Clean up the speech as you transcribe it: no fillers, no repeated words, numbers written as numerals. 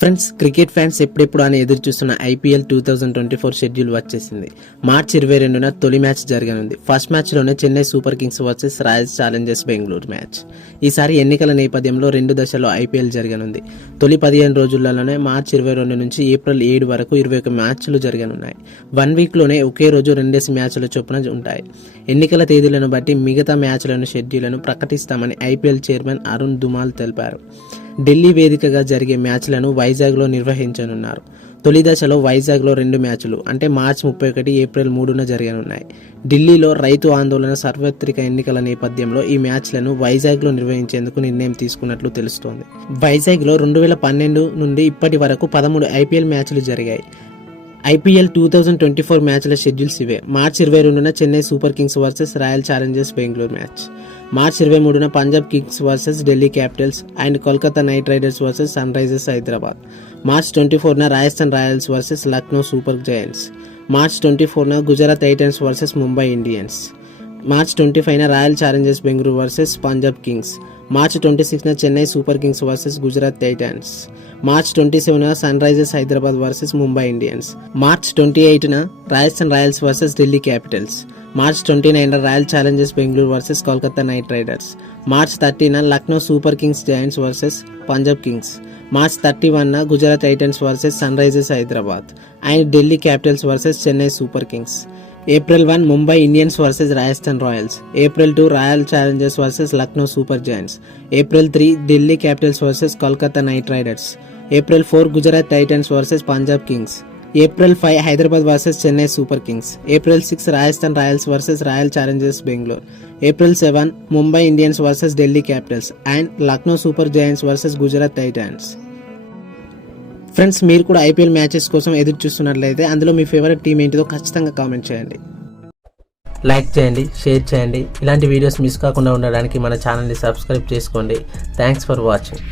Friends, cricket fans ఎప్పుడెప్పుడు అని ఎదురు చూస్తున్న ఐపీఎల్ 2024 షెడ్యూల్ వచ్చేసింది. మార్చి 22న తొలి మ్యాచ్ జరగనుంది. ఫస్ట్ మ్యాచ్లోనే Chennai Super Kings versus Royals Challengers Bengaluru match. ఈసారి ఎన్నికల నేపథ్యంలో 2 దశల్లో ఐపీఎల్ జరగనుంది. తొలి 15 రోజుల్లోనే మార్చి 22 నుంచి ఏప్రిల్ 7 వరకు 21 మ్యాచ్లు జరగనున్నాయి. 1 వీక్లోనే ఒకే రోజు 2 మ్యాచ్ల చొప్పున ఉంటాయి. ఎన్నికల తేదీలను బట్టి మిగతా మ్యాచ్లను షెడ్యూళ్లను ప్రకటిస్తామని ఐపీఎల్ చైర్మన్ అరుణ్ ధుమాల్ తెలిపారు. ఢిల్లీ వేదికగా జరిగే మ్యాచ్లను వైజాగ్లో నిర్వహించనున్నారు. తొలి దశలో వైజాగ్లో 2 మ్యాచ్లు అంటే మార్చి 31, ఏప్రిల్ 3న జరగనున్నాయి. ఢిల్లీలో రైతు ఆందోళన, సార్వత్రిక ఎన్నికల నేపథ్యంలో ఈ మ్యాచ్లను వైజాగ్లో నిర్వహించేందుకు నిర్ణయం తీసుకున్నట్లు తెలుస్తోంది. వైజాగ్లో 2012 నుండి ఇప్పటి వరకు 13 ఐపీఎల్ మ్యాచ్లు జరిగాయి. ఐపీఎల్ 2024 మ్యాచ్ల షెడ్యూల్స్ ఇవే. మార్చి 22న Chennai Super Kings versus Royal Challengers Bengaluru match. మార్చి 23న Punjab Kings versus Delhi Capitals and Kolkata Knight Riders versus Sunrisers Hyderabad. మార్చి 24న Rajasthan Royals versus Lucknow Super Giants. మార్చి 24న Gujarat Titans versus Mumbai Indians. మార్చి 25న Royal Challengers Bengaluru versus Punjab Kings. మార్చి 26న Chennai Super Kings versus Gujarat Titans. మార్చి 27న Sunrisers Hyderabad versus Mumbai Indians. మార్చి 28న Rajasthan Royals versus Delhi Capitals. మార్చి 29న Royal Challengers Bengaluru versus Kolkata Knight Riders. మార్చి 30న Lucknow Super Kings Giants versus Punjab Kings. మార్చి 31న Gujarat Titans versus Sunrisers Hyderabad and Delhi Capitals versus Chennai Super Kings. April 1 Mumbai Indians versus Rajasthan Royals. April 2 Royal Challengers versus Lucknow Super Giants. April 3 Delhi Capitals versus Kolkata Knight Riders. April 4 Gujarat Titans versus Punjab Kings. April 5 Hyderabad versus Chennai Super Kings. April 6 Rajasthan Royals versus Royal Challengers Bengaluru. April 7 Mumbai Indians versus Delhi Capitals and Lucknow Super Giants versus Gujarat Titans. Friends, మీరు కూడా IPL matches కోసం ఎదురు చూస్తున్నట్లయితే అందులో మీ favourite team ఏంటిదో ఖచ్చితంగా comment చేయండి. Like చేయండి, షేర్ చేయండి. ఇలాంటి వీడియోస్ మిస్ కాకుండా ఉండడానికి మన ఛానల్ని సబ్స్క్రైబ్ చేసుకోండి. Thanks for watching.